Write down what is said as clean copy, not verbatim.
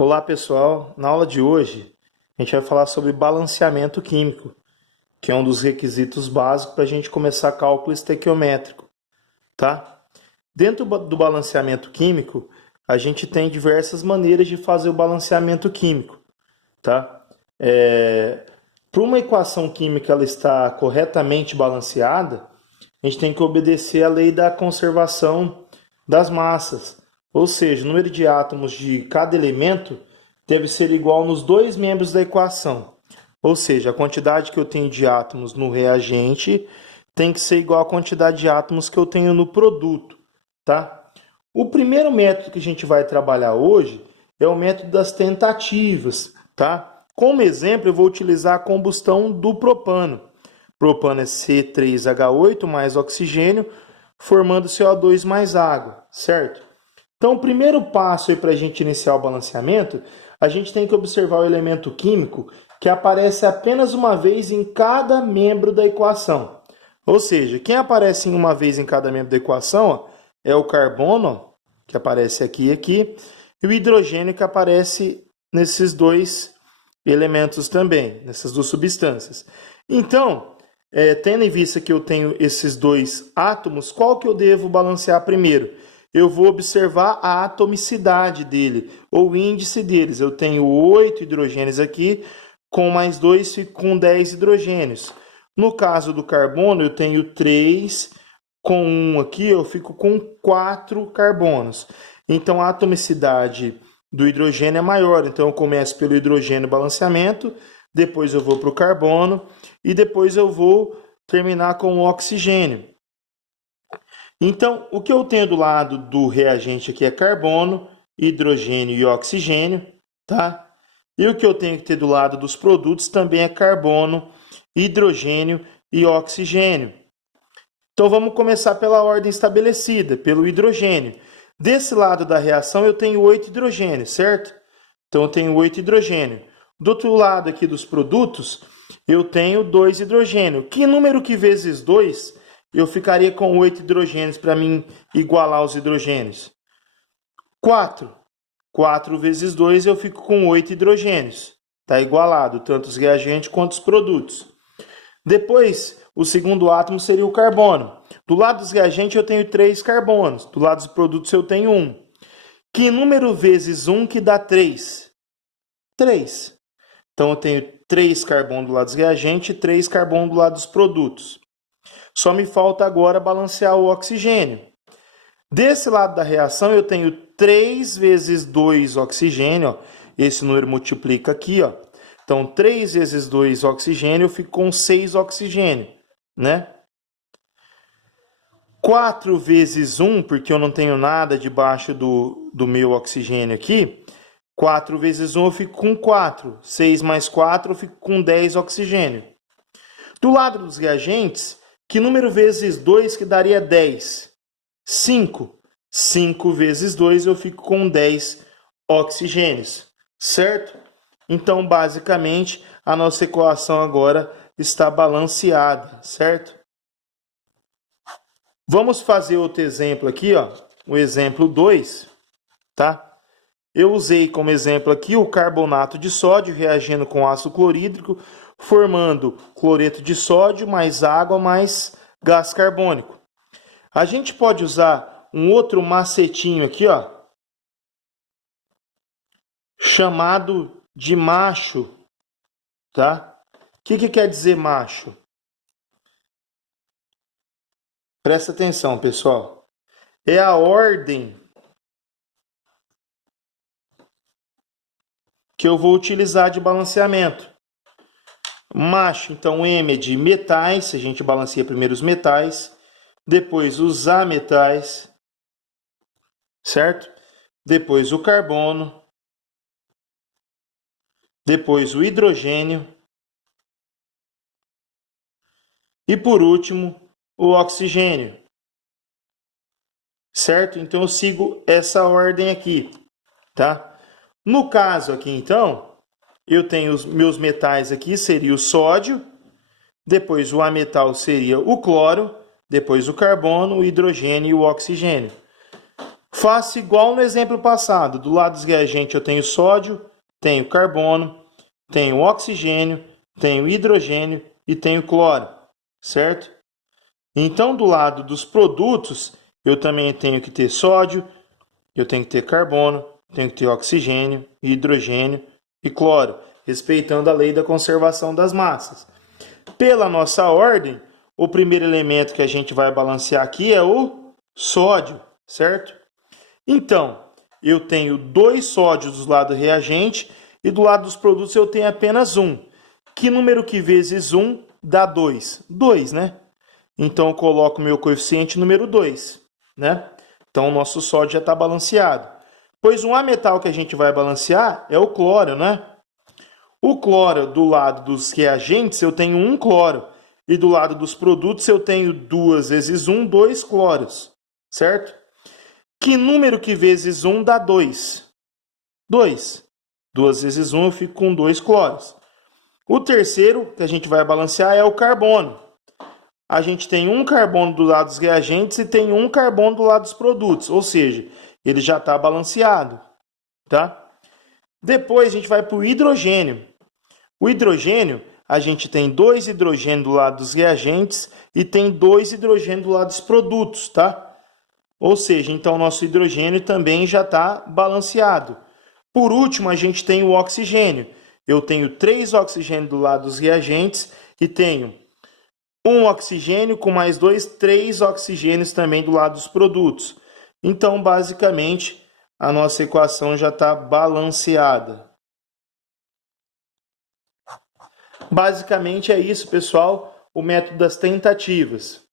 Olá pessoal, na aula de hoje a gente vai falar sobre balanceamento químico, que é um dos requisitos básicos para a gente começar cálculo estequiométrico, tá? Dentro do balanceamento químico, a gente tem diversas maneiras de fazer o balanceamento químico, tá? Para uma equação química ela estar corretamente balanceada, a gente tem que obedecer à lei da conservação das massas, ou seja, o número de átomos de cada elemento deve ser igual nos dois membros da equação. Ou seja, a quantidade que eu tenho de átomos no reagente tem que ser igual à quantidade de átomos que eu tenho no produto, tá? O primeiro método que a gente vai trabalhar hoje é o método das tentativas, tá? Como exemplo, eu vou utilizar a combustão do propano. Propano é C3H8 mais oxigênio, formando CO2 mais água, certo? Então, o primeiro passo para a gente iniciar o balanceamento, a gente tem que observar o elemento químico que aparece apenas uma vez em cada membro da equação. Ou seja, quem aparece uma vez em cada membro da equação é o carbono, que aparece aqui e aqui, e o hidrogênio, que aparece nesses dois elementos também, nessas duas substâncias. Então, tendo em vista que eu tenho esses dois átomos, qual que eu devo balancear primeiro? Eu vou observar a atomicidade dele, ou o índice deles. Eu tenho 8 hidrogênios aqui, com mais 2 fico com 10 hidrogênios. No caso do carbono, eu tenho 3, com 1 aqui eu fico com 4 carbonos. Então, a atomicidade do hidrogênio é maior. Então, eu começo pelo hidrogênio balanceamento, depois eu vou para o carbono, e depois eu vou terminar com o oxigênio. Então, o que eu tenho do lado do reagente aqui é carbono, hidrogênio e oxigênio, tá? E o que eu tenho que ter do lado dos produtos também é carbono, hidrogênio e oxigênio. Então, vamos começar pela ordem estabelecida, pelo hidrogênio. Desse lado da reação, eu tenho 8 hidrogênios, certo? Então, eu tenho 8 hidrogênios. Do outro lado aqui dos produtos, eu tenho 2 hidrogênios. Que número que vezes 2... eu ficaria com 8 hidrogênios para mim igualar os hidrogênios? 4. 4 vezes 2 eu fico com 8 hidrogênios. Está igualado, tanto os reagentes quanto os produtos. Depois, o segundo átomo seria o carbono. Do lado dos reagentes eu tenho 3 carbonos. Do lado dos produtos eu tenho 1. Que número vezes 1 que dá 3? 3. Então eu tenho 3 carbonos do lado dos reagentes e 3 carbonos do lado dos produtos. Só me falta agora balancear o oxigênio. Desse lado da reação, eu tenho 3 vezes 2 oxigênio. Ó. Esse número multiplica aqui. Ó. Então, 3 vezes 2 oxigênio, eu fico com 6 oxigênio. Né? 4 vezes 1, porque eu não tenho nada debaixo do meu oxigênio aqui. 4 vezes 1, eu fico com 4. 6 mais 4, eu fico com 10 oxigênio. Do lado dos reagentes... que número vezes 2 que daria 10? 5. 5 vezes 2 eu fico com 10 oxigênios, certo? Então, basicamente, a nossa equação agora está balanceada, certo? Vamos fazer outro exemplo aqui, ó, o exemplo 2, tá? Eu usei como exemplo aqui o carbonato de sódio reagindo com ácido clorídrico, formando cloreto de sódio mais água mais gás carbônico. A gente pode usar um outro macetinho aqui, ó, chamado de macho, tá? O que quer dizer macho? Presta atenção, pessoal. É a ordem que eu vou utilizar de balanceamento. Macho, então M é de metais, a gente balanceia primeiro os metais, depois os ametais, certo? Depois o carbono, depois o hidrogênio e por último o oxigênio, certo? Então eu sigo essa ordem aqui, tá? No caso aqui então, eu tenho os meus metais aqui, seria o sódio, depois o ametal seria o cloro, depois o carbono, o hidrogênio e o oxigênio. Faço igual no exemplo passado. Do lado dos reagentes eu tenho sódio, tenho carbono, tenho oxigênio, tenho hidrogênio e tenho cloro, certo? Então, do lado dos produtos, eu também tenho que ter sódio, eu tenho que ter carbono, tenho que ter oxigênio, hidrogênio e cloro, respeitando a lei da conservação das massas. Pela nossa ordem, o primeiro elemento que a gente vai balancear aqui é o sódio, certo? Então, eu tenho 2 sódios do lado reagente e do lado dos produtos eu tenho apenas 1. Que número que vezes 1 dá 2? 2, né? Então, eu coloco meu coeficiente número 2, né? Então, o nosso sódio já está balanceado. Pois um ametal que a gente vai balancear é o cloro, né? O cloro, do lado dos reagentes, eu tenho 1 cloro. E do lado dos produtos, eu tenho 2 vezes 1, 2 cloros, certo? Que número que vezes 1 dá 2? 2. 2 vezes 1 eu fico com 2 cloros. O terceiro que a gente vai balancear é o carbono. A gente tem 1 carbono do lado dos reagentes e tem 1 carbono do lado dos produtos. Ou seja, ele já está balanceado, tá? Depois a gente vai para o hidrogênio. O hidrogênio, a gente tem 2 hidrogênios do lado dos reagentes e tem 2 hidrogênios do lado dos produtos, tá? Ou seja, então o nosso hidrogênio também já está balanceado. Por último, a gente tem o oxigênio. Eu tenho 3 oxigênios do lado dos reagentes e tenho 1 oxigênio com mais 2, 3 oxigênios também do lado dos produtos. Então, basicamente, a nossa equação já está balanceada. Basicamente é isso, pessoal, o método das tentativas.